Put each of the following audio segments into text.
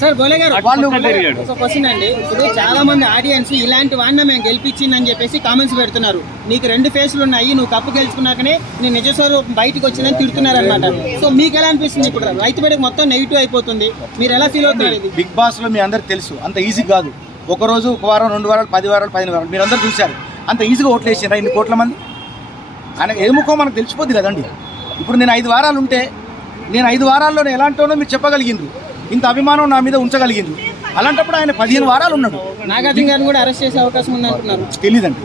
Sir బోలే గారు వాళ్ళు ఒక క్వశ్చన్ అండి. ఇప్పుడు చాలా మంది ఆడియన్స్ ఇలాంటి వాడిన మేము గెలిపించిందని చెప్పేసి కామెంట్స్ పెడుతున్నారు. నీకు రెండు ఫేస్లు ఉన్నాయి నువ్వు కప్పు గెలుచుకున్నాకనే నీ నిజ స్వరూపం బయటకు వచ్చిందని తిడుతున్నారు అనమాట సో మీకు ఎలా అనిపిస్తుంది ఇప్పుడు? రైతు బడికి మొత్తం నెగిటివ్ అయిపోతుంది. మీరు ఎలా ఫీల్ అవుతున్నారు ఇది? బిగ్ బాస్లో మీ అందరికి తెలుసు అంత ఈజీ కాదు. ఒక రోజు ఒక వారం రెండు వారాలు పది వారాలు పదిహేను వారాలు మీరు అందరూ చూశారు. అంత ఈజీగా ఓట్లు వేసారా ఇన్ని కోట్ల మంది? ఆయన ఏముకో మనకు తెలిసిపోద్ది కదండి. ఇప్పుడు నేను ఐదు వారాలు ఉంటే నేను ఐదు వారాల్లో నేను ఎలాంటినో మీరు చెప్పగలిగిండ్రు. ఇంత అభిమానం నా మీద ఉంచగలిగిండ్రు అలాంటప్పుడు ఆయన పదిహేను వారాలు ఉన్నాడు నాగార్జున గారిని కూడా అరెస్ట్ చేసే అవకాశం ఉంది అంటున్నారు తెలియదండి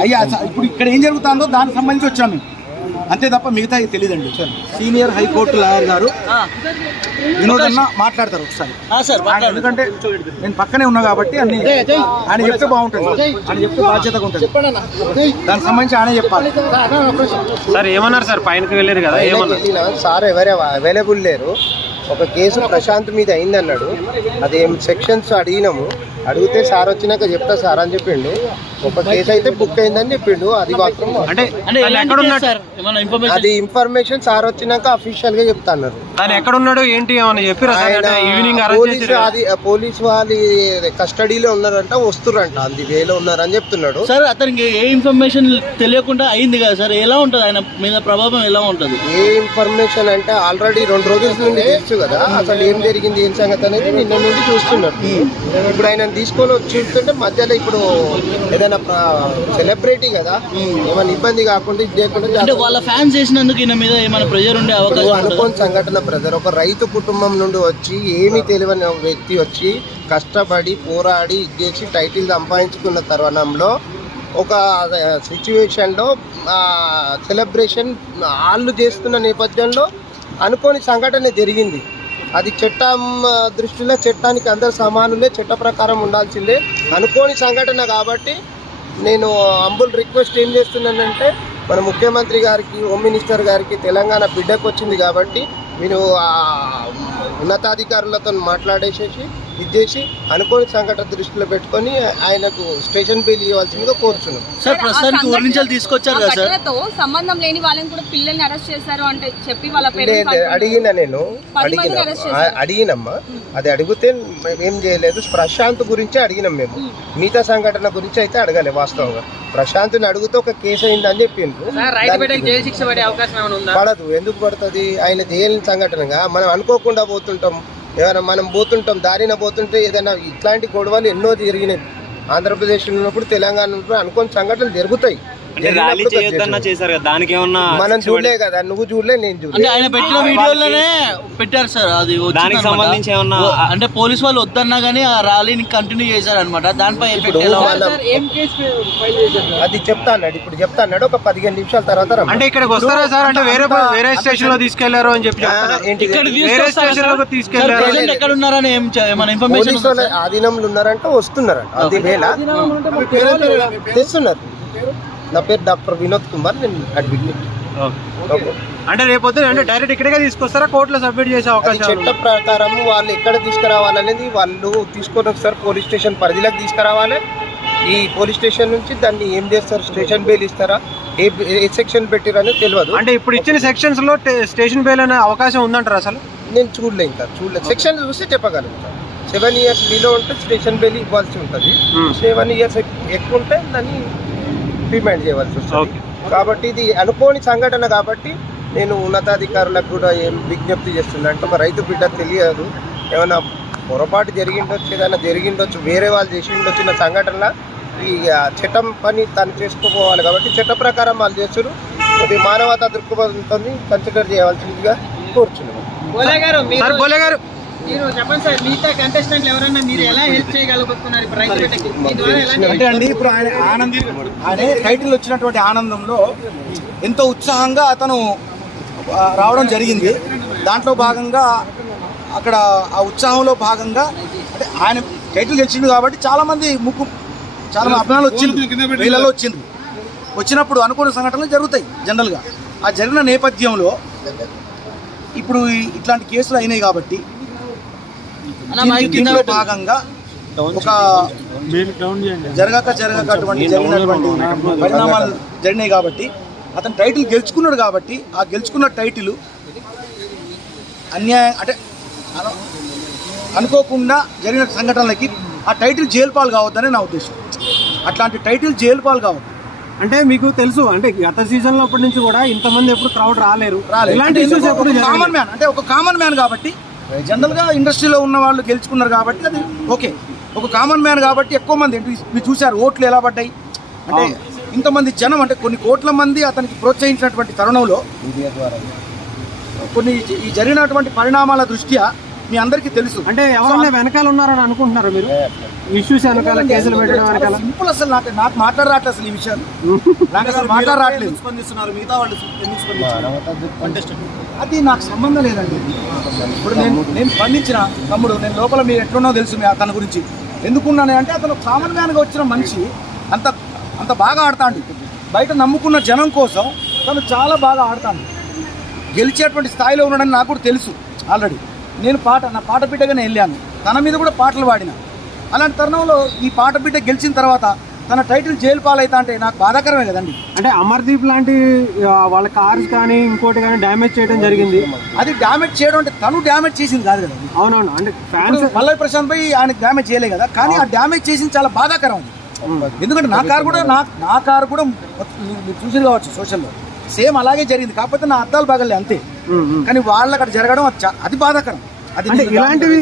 అయ్యా ఇప్పుడు ఇక్కడ ఏం జరుగుతుందో దానికి సంబంధించి వచ్చాము అంతే తప్ప మిగతా తెలియదండి సీనియర్ హైకోర్టు లాయర్ గారు వినోద్ అన్న మాట్లాడతారు ఒకసారి ఎందుకంటే నేను పక్కనే ఉన్నా కాబట్టి అన్ని ఆయన చెప్తే బాగుంటుంది ఆయన చెప్తే బాధ్యతగా ఉంటుంది దానికి సంబంధించి ఆయన చెప్పాలి సార్ ఏమన్నారు సార్ పైనకి వెళ్ళారు కదా ఏమన్నారు సార్ ఎవరే అవైలబుల్ లేరు ఒక కేసు ప్రశాంత్ మీద అయిందన్నాడు. అదేం సెక్షన్స్ అడిగినాము. అడిగితే సార్ వచ్చినాక చెప్తా సార్ అని చెప్పిండు. ఒక కేసు అయితే బుక్ అయిందని చెప్పిండు. అది మాత్రం అంటే అంటే తను ఎక్కడ ఉన్నాడు సార్? ఏమైనా ఇన్ఫర్మేషన్ అది ఇన్ఫర్మేషన్ సార్ వచ్చినాక అఫీషియల్గా చెప్తా అన్నారు. తను ఎక్కడ ఉన్నాడు ఏంటి ఏమన్నా చెప్పిరా సార్? ఆయన అంటే ఈవినింగ్ అరెస్ట్ పోలీసు చేసి అది పోలీస్ వాళ్ళ కస్టడీలో ఉన్నారంట వస్తురంట అది వేలో ఉన్నారని చెప్తున్నాడు. సార్ అతనికి ఏ ఇన్ఫర్మేషన్ తెలియకుండా అయింది కదా సార్? ఎలా ఉంటుంది? ఆయన మీద ప్రభావం ఎలా ఉంటుంది? ఏ ఇన్ఫర్మేషన్ అంటే ఆల్రెడీ రెండు రోజుల నుండి తెలుసు కదా. అసలు ఏం జరిగింది? ఏం సంగతి అనేది నిన్న నుండి చూస్తున్నారు. ఇప్పుడు ఆయన తీసుకొని వచ్చి చూస్తుంటే మధ్యలో ఇప్పుడు ఏదైనా సెలబ్రిటీ కదా ఏమైనా ఇబ్బంది కాకుండా ఇది. వాళ్ళ ఫ్యాన్స్ చేసినందుకు ఈయన మీద ఏమైనా ప్రెజర్ ఉండే ఇప్పుడు అవకాశం ఉంటుంది? అనుకోని సంఘటన బ్రదర్ ఒక రైతు కుటుంబం నుండి వచ్చి ఏమీ తెలియని వ్యక్తి వచ్చి కష్టపడి పోరాడి ఇది చేసి టైటిల్ సంపాదించుకున్న తరుణంలో ఒక సిచ్యువేషన్లో సెలబ్రేషన్ వాళ్ళు చేస్తున్న నేపథ్యంలో అనుకోని సంఘటన జరిగింది. అది చట్టం దృష్టిలో చట్టానికి అందరు సమానులే చట్ట ప్రకారం ఉండాల్సిందే అనుకోని సంఘటన కాబట్టి నేను అంబుల్ రిక్వెస్ట్ ఏం చేస్తున్నానంటే మన ముఖ్యమంత్రి గారికి హోమ్ మినిస్టర్ గారికి తెలంగాణ బిడ్డకు వచ్చింది కాబట్టి మీరు ఉన్నతాధికారులతో మాట్లాడేసేసి ఇది చేసి అనుకోని సంఘటన దృష్టిలో పెట్టుకొని ఆయనకు స్టేషన్ బిల్ ఇవ్వాల్సిందిగా కోరుచున్నాం. సార్ ప్రస్తుతానికి ఊరి నుంచి తీసుకొచ్చారు కదా సార్? ఘటనతో సంబంధం లేని వాళ్ళని కూడా పిల్లల్ని అరెస్ట్ చేశారు అంటే చెప్పి వాళ్ళ అడిగిన నేను అడిగిన. అడిగినమ్మా. అది అడిగితే ఏం చేయలేదు. ప్రశాంత్ గురించి అడిగినాం మేము. మిగతా సంఘటన గురించి అయితే అడగలే వాస్తవంగా. ప్రశాంత్ని అడిగితే ఒక కేసు చెప్పిండ్రు. అవకాశం ఏమైనా ఉందా? పడదు. ఎందుకు పడుతుంది? ఆయన చేయని సంఘటనగా మనం అనుకోకుండా పోతుంటాం. ఏమైనా మనం పోతుంటాం దారిన పోతుంటే ఏదైనా ఇట్లాంటి గొడవలు ఎన్నో జరిగినాయి. ఆంధ్రప్రదేశ్లో ఉన్నప్పుడు తెలంగాణ ఉన్నప్పుడు అనుకోని సంఘటనలు జరుగుతాయి. జరిగినప్పుడు చేయొద్దన్నా. చేశారు కదా దానికి ఏమన్నా మనం చూడలే కదా నువ్వు చూడలే నేను అంటే చూడలే ఆయన పెట్టిన వీడియోలోనే పెట్టారు సార్ అది. దానికి సంబంధించి ఏమన్నా- అంటే పోలీస్ వాళ్ళు వద్దన్నా గానీ ఆ ర్యాలీని కంటిన్యూ చేశారు అనమాట దానిపై ఎఫెక్ట్ ఎలా మన- ఉంది? ఏం కేసు ఫైల్ చేశారు అది చెప్తా అన్నాడు ఇప్పుడు చెప్తా అన్నాడు ఒక పదిహేను నిమిషాల తర్వాత. అంటే ఇక్కడికి వస్తారా సార్ అంటే వేరే వేరే స్టేషన్లో తీసుకెళ్ళారు అని చెప్పి ఆ, చెప్తున్నారు. ఏంటిది? ఇక్కడ వేరే తీసుకొస్తారా స్టేషన్ సార్ తీసుకెళ్ళారు ప్రెసెంట్ ఎక్కడ ఉన్నారని ఏం చ- ఏమైనా ఇన్ఫర్మేషన్ పోలీసు వాళ్ళ ఆధీనంలో ఉన్నారంట వస్తున్నారంట అది వేళ తెస్తున్నారు నా పేరు డాక్టర్ వినోద్ కుమార్ నేను అడ్వకేట్ ఓకే. అంటే రేపొద్దు అంటే డైరెక్ట్ ఇక్కడికే తీసుకొస్తారా? కోర్టులో సబ్మిట్ చేసే అవకాశం చట్ట ప్రకారం వాళ్ళు ఎక్కడ తీసుకురావాలనేది వాళ్ళు తీసుకొని ఒకసారి పోలీస్ స్టేషన్ పరిధిలోకి తీసుకురావాలి. ఈ పోలీస్ స్టేషన్ నుంచి దాన్ని ఏం చేస్తారు? స్టేషన్ బెయిల్ ఇస్తారా? ఏ ఏ సెక్షన్ పెట్టిరనేది తెలియదు. అంటే ఇప్పుడు ఇచ్చిన సెక్షన్స్లో స్టేషన్ బెయిల్ అనే అవకాశం ఉందంటారా అసలు? నేను చూడలే ఇంకా చూడలేదు సెక్షన్ చూస్తే చెప్పగలుగుతాను సెవెన్ ఇయర్స్ బిలో ఉంటే స్టేషన్ బెయిల్ ఇవ్వాల్సి ఉంటుంది. సెవెన్ ఇయర్స్ ఎక్కువ ఉంటే దాన్ని రిమైండ్ చేయవలసి వస్తుంది. కాబట్టి ఇది అనుకోని సంఘటన కాబట్టి నేను ఉన్నతాధికారులకు కూడా ఏం విజ్ఞప్తి చేస్తున్నా. అంటే ఒక రైతు బిడ్డ తెలియదు. ఏమైనా పొరపాటు జరిగిండొచ్చు ఏదైనా జరిగిండొచ్చు వేరే వాళ్ళు చేసి ఉండొచ్చిన సంఘటన ఈ చట్టం పని తను చేసుకోపోవాలి కాబట్టి చట్ట ప్రకారం వాళ్ళు చేస్తారు. కొద్ది మానవతా దృక్పథంతో కన్సిడర్ చేయవలసిందిగా కోరుచున్నాను. మీరు- సార్ బోలే గారు మీరు చెప్పండి సార్ మిగతా కంటెస్టెంట్లు ఎవరన్నా మీరు ఎలా హెల్ప్ చేయగలుగుతున్నారు ఇప్పుడు రైతు బిడ్డకి? అంటే అండి ఇప్పుడు ఆయన ఆనంది ఆయన టైటిల్ వచ్చినటువంటి ఆనందంలో ఎంతో ఉత్సాహంగా అతను రావడం జరిగింది. దాంట్లో భాగంగా అక్కడ ఆ ఉత్సాహంలో భాగంగా అంటే ఆయన టైటిల్ గెలిచిండు కాబట్టి చాలా మంది ముక్కు చాలా మంది అభిమానులు వచ్చింది వేలలో వచ్చింది వచ్చినప్పుడు అనుకున్న సంఘటనలు జరుగుతాయి జనరల్గా ఆ జరిగిన నేపథ్యంలో ఇప్పుడు ఇట్లాంటి కేసులు అయినాయి కాబట్టి దీంట్లో. భాగంగా ఒక జరగక జరగక అటువంటి జరిగినటువంటి పరిణామాలు జరిగినాయి కాబట్టి అతను టైటిల్ గెలుచుకున్నాడు కాబట్టి ఆ గెలుచుకున్న టైటిల్ అన్యాయం అంటే అన- అనుకోకుండా జరిగిన సంఘటనలకి ఆ టైటిల్ జైలు పాలు కావద్దని నా ఉద్దేశం. అట్లాంటి టైటిల్ జైలు పాలు కావద్దు. అంటే మీకు తెలుసు అంటే గత సీజన్లో అప్పటి నుంచి కూడా ఇంతమంది ఎప్పుడు క్రౌడ్ రాలేరు. రాలేదు. ఇలాంటి కామన్. మ్యాన్ అంటే ఒక కామన్ మ్యాన్ కాబట్టి జనరల్గా ఇండస్ట్రీలో ఉన్న వాళ్ళు గెలుచుకున్నారు కాబట్టి అది ఓకే. ఒక కామన్ మ్యాన్ కాబట్టి ఎక్కువ మంది మీరు చూసారు ఓట్లు ఎలా పడ్డాయి? అంటే ఇంతమంది జనం అంటే కొన్ని కోట్ల మంది అతనికి ప్రోత్సహించినటువంటి తరుణంలో కొన్ని ఈ జరిగినటువంటి పరిణామాల దృష్ట్యా మీ అందరికీ తెలుసు. అంటే ఎవరన్నా వెనకాల ఉన్నారని అనుకుంటున్నారు మీరు? ఇష్యూస్ వెనకాల కేసులు పెట్టడం వెనకాల సింపుల్ అసలు నాకు నాకు మాట్లాడరాట్లేదు అసలు ఈ విషయాలు? నాకు అసలు మాట్లాడరాట్లేదు. స్పందిస్తున్నారు? మిగతా వాళ్ళు ఎందుకు అది నాకు సంబంధం లేదండి. ఇప్పుడు నేను నేను స్పందించిన తమ్ముడు నేను లోపల మీరు ఎట్లున్నో తెలుసు మీ అతని గురించి. ఎందుకున్నాను అంటే అతను కామన్ మ్యాన్గా వచ్చిన మనిషి అంత అంత బాగా ఆడతాడు. బయట నమ్ముకున్న జనం కోసం తను చాలా బాగా ఆడతాడు. గెలిచేటువంటి స్థాయిలో ఉన్నాడని నాకు కూడా తెలుసు ఆల్రెడీ. నేను పాట నా పాట బిడ్డగానే వెళ్ళాను. తన మీద కూడా పాటలు పాడిన. అలాంటి తరుణంలో ఈ పాట బిడ్డ గెలిచిన తర్వాత తన టైటిల్ జైలు పాలైతా అంటే నాకు బాధాకరమే కదండి. అంటే అమర్దీప్ లాంటి వాళ్ళ కార్స్ కానీ ఇంకోటి కానీ డ్యామేజ్ చేయడం జరిగింది. అది డ్యామేజ్ చేయడం అంటే తను డ్యామేజ్ చేసింది కాదు కదండి. అవునవును అంటే ఫ్యాన్స్ పల్లవి ప్రశాంత్ పై ఆయనకు డ్యామేజ్ చేయలే కదా కానీ ఆ డ్యామేజ్ చేసింది చాలా బాధాకరం అది. ఎందుకంటే నా కారు కూడా నా నా కారు కూడా మీరు చూసి కావచ్చు సోషల్లో. సేమ్ అలాగే జరిగింది కాకపోతే నా అద్దాలు బాగలే అంతే. కానీ వాళ్ళకి అక్కడ జరగడం అది బాధాకరం. అంటే ఇలాంటివి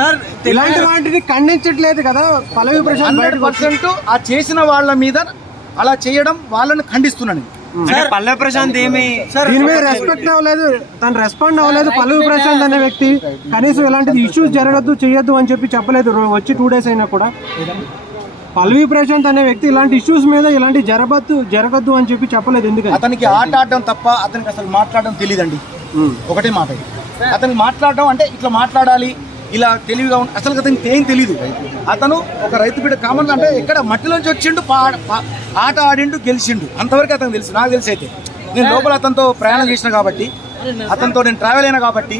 సార్ ఇలాంటి వాటిని ఖండించట్లేదు కదా పల్లవి ప్రశాంత్ హండ్రెడ్ పర్సెంట్ ఆ చేసిన వాళ్ళ మీద అలా చేయడం వాళ్ళని ఖండిస్తున్నాను పల్లె ప్రశాంత్ ఏమి దీని మీద రెస్పెక్ట్ అవ్వలేదు. తను రెస్పాండ్ అవ్వలేదు. పల్లవి ప్రశాంత్ అనే వ్యక్తి కనీసం ఇలాంటిది ఇష్యూస్ జరగద్దు చేయొద్దు అని చెప్పి చెప్పలేదు. వచ్చి టూ డేస్ అయినా కూడా. పల్లవి ప్రశాంత్ అనే వ్యక్తి ఇలాంటి ఇష్యూస్ మీద ఇలాంటి జరగద్దు జరగద్దు అని చెప్పి చెప్పలేదు. ఎందుకని? అతనికి ఆట ఆడడం తప్ప అతనికి అసలు మాట్లాడడం తెలియదండి ఒకటే మాట ఇది. అతనికి మాట్లాడడం అంటే ఇట్లా మాట్లాడాలి ఇలా తెలివిగా ఉండి అసలు అతనికి ఏం తెలియదు అతను ఒక రైతు బిడ్డ కామన్ అంటే ఎక్కడ మట్టిలోంచి వచ్చిండు ఆట ఆడిండు గెలిచిండు. అంతవరకు అతనికి తెలుసు నాకు తెలిసి అయితే. నేను లోపల అతనితో ప్రయాణం చేసిన కాబట్టి అతనితో నేను ట్రావెల్ అయినా కాబట్టి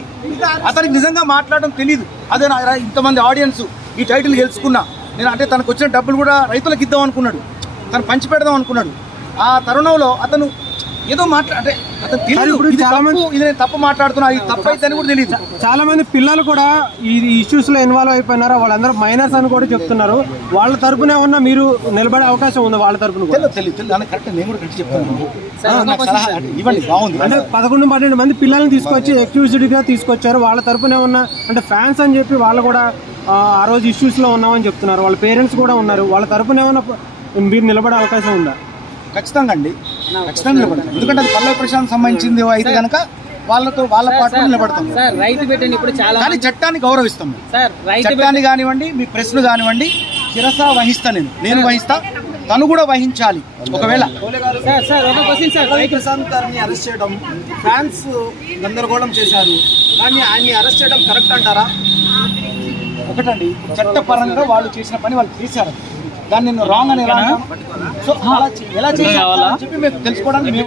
అతనికి నిజంగా మాట్లాడడం తెలియదు అదే నా ఇంతమంది ఆడియన్స్ ఈ టైటిల్ గెలుచుకున్నా నేను అంటే తనకు వచ్చిన డబ్బులు కూడా రైతులకు ఇద్దాం అనుకున్నాడు. తను పంచి పెడదాం అనుకున్నాడు. ఆ తరుణంలో అతను ఏదో మాట్లా అంటే అతను తెలియదు ఇప్పుడు ఇది చాలా మంది- తప్పు, నేను తప్పు మాట్లాడుతున్నా ఇది తప్పు అయితే కూడా తెలియదు చాలా మంది పిల్లలు కూడా ఈ ఇష్యూస్లో ఇన్వాల్వ్ అయిపోయినారు? వాళ్ళందరూ మైనర్స్ అని కూడా చెప్తున్నారు. వాళ్ళ తరపునే ఉన్న మీరు నిలబడే అవకాశం ఉంది వాళ్ళ తరపున అంటే పదకొండు పన్నెండు మంది పిల్లల్ని తీసుకొచ్చి accused గా తీసుకొచ్చారు. వాళ్ళ తరపునే ఉన్న అంటే ఫ్యాన్స్ అని చెప్పి వాళ్ళు కూడా ఆ, రోజు ఇష్యూస్లో ఉన్నామని చెప్తున్నారు. వాళ్ళ పేరెంట్స్ కూడా ఉన్నారు. వాళ్ళ తరపున ఏమన్నా మీరు నిలబడే అవకాశం ఉందా? ఖచ్చితంగా అండి. ఖచ్చితంగా నిలబడతాం. ఎందుకంటే అది పల్లవి ప్రశాంత్ సంబంధించింది అయితే కనుక వాళ్ళతో వాళ్ళ పాటు నిలబడతాం. సార్ రైతు ఇప్పుడు చాలా కానీ చట్టాన్ని గౌరవిస్తాం. సార్ రైతు చట్టాన్ని కానివ్వండి మీ ప్రశ్న కానివ్వండి శిరస వహిస్తా నేను. నేను వహిస్తా తను కూడా వహించాలి. ఒకవేళ ప్రశాంత్ గారిని అరెస్ట్ చేయడం ఫ్యాన్స్ గందరగోళం చేశారు. కానీ ఆయన్ని అరెస్ట్ చేయడం కరెక్ట్ అంటారా? ఒకటండి చట్టపరంగా వాళ్ళు చేసిన పని వాళ్ళు చేశారు. దాన్ని నేను రాంగ్ అని ఎలా? సో అలా ఎలా చెప్పి మేము తెలుసుకోవడానికి